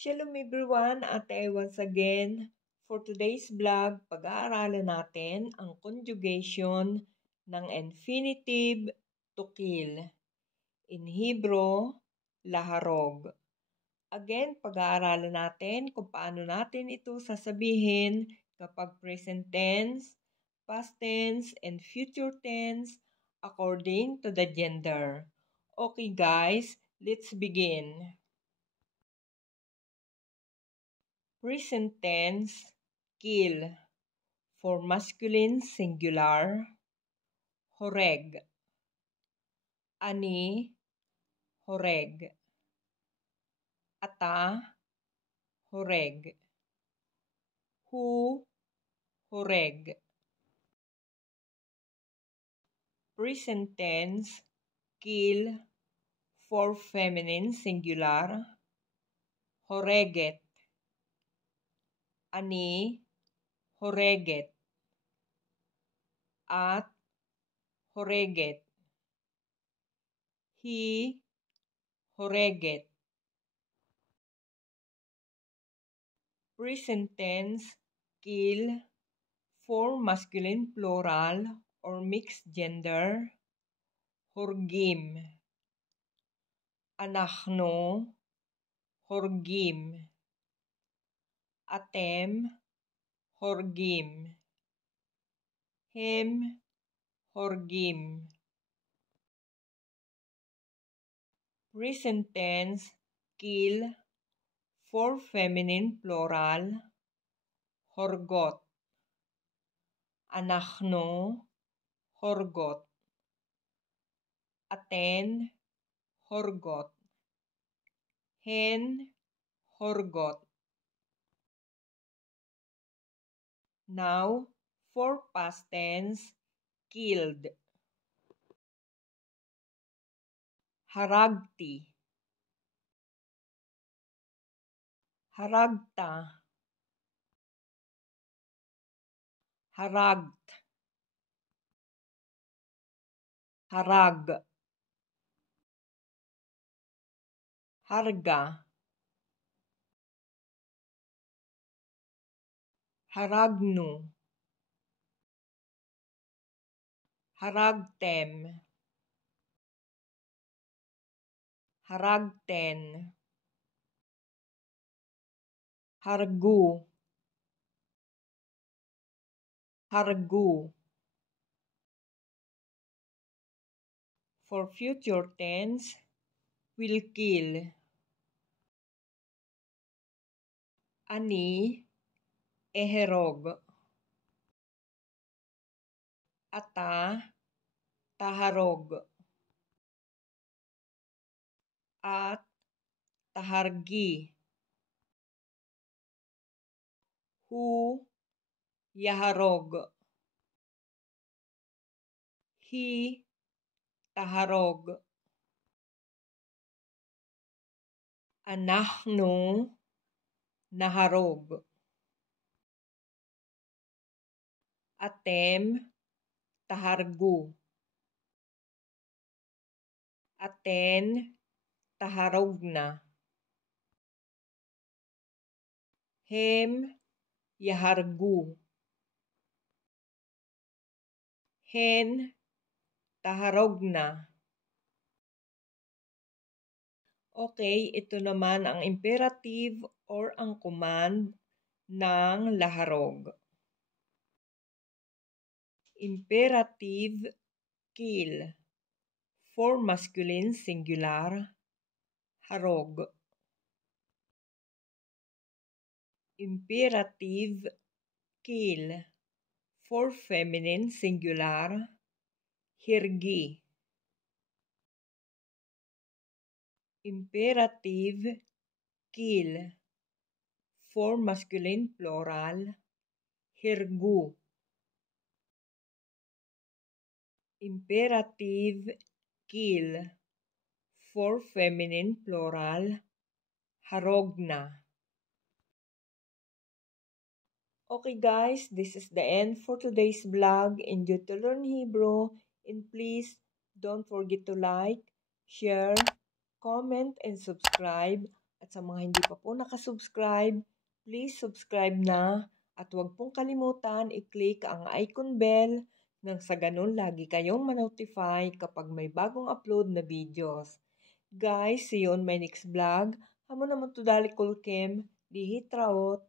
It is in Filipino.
Shalom everyone, Ate once again. For today's vlog, pag-aaralan natin ang conjugation ng infinitive to kill. In Hebrew, laharog. Again, pag-aaralan natin kung paano natin ito sasabihin kapag present tense, past tense, and future tense according to the gender. Okay guys, let's begin. Present tense, kill. For masculine singular, horeg. Ani, horeg. Ata, horeg. Hu, horeg. Present tense, kill. For feminine singular, horeget. Ani, horeget. At, horeget. He, horeget. Present tense, kill. For masculine plural or mixed gender, horgim. Anachno, horgim. Atem, horgim. Hem, horgim. Present tense, kill. For feminine plural, horgot. Anachno, horgot. Aten, horgot. Hen, horgot. Now, for past tense, killed. Haragti. Haragta. Haragt. Harag. Harga. Haragnu. Haragtem. Haragten. Hargu. Hargu. For future tense, will kill. Ani, eherog. Ata, taharog. At, tahargi. Hu, yaharog. Hi, taharog. Anachnu, naharog. Atem, tahargu. Aten, taharogna. Hem, yahargu. Hen, taharogna. Okay, ito naman ang imperative or ang command ng laharog. Imperative, kill. For masculine singular, harog. Imperative, kill. For feminine singular, hirgi. Imperative, kill. For masculine plural, hirgu. Imperative, kill. For feminine plural, harogna. Okay guys, this is the end for today's vlog. Enjoy to learn Hebrew, and please don't forget to like, share, comment, and subscribe At sa mga hindi pa po nakasubscribe, please subscribe na at huwag pong kalimutan i-click ang icon bell nang sa ganun lagi kayong ma-notify kapag may bagong upload na videos. Guys, see you on my next vlog. Hamo naman to dali kulkem, dihit raot.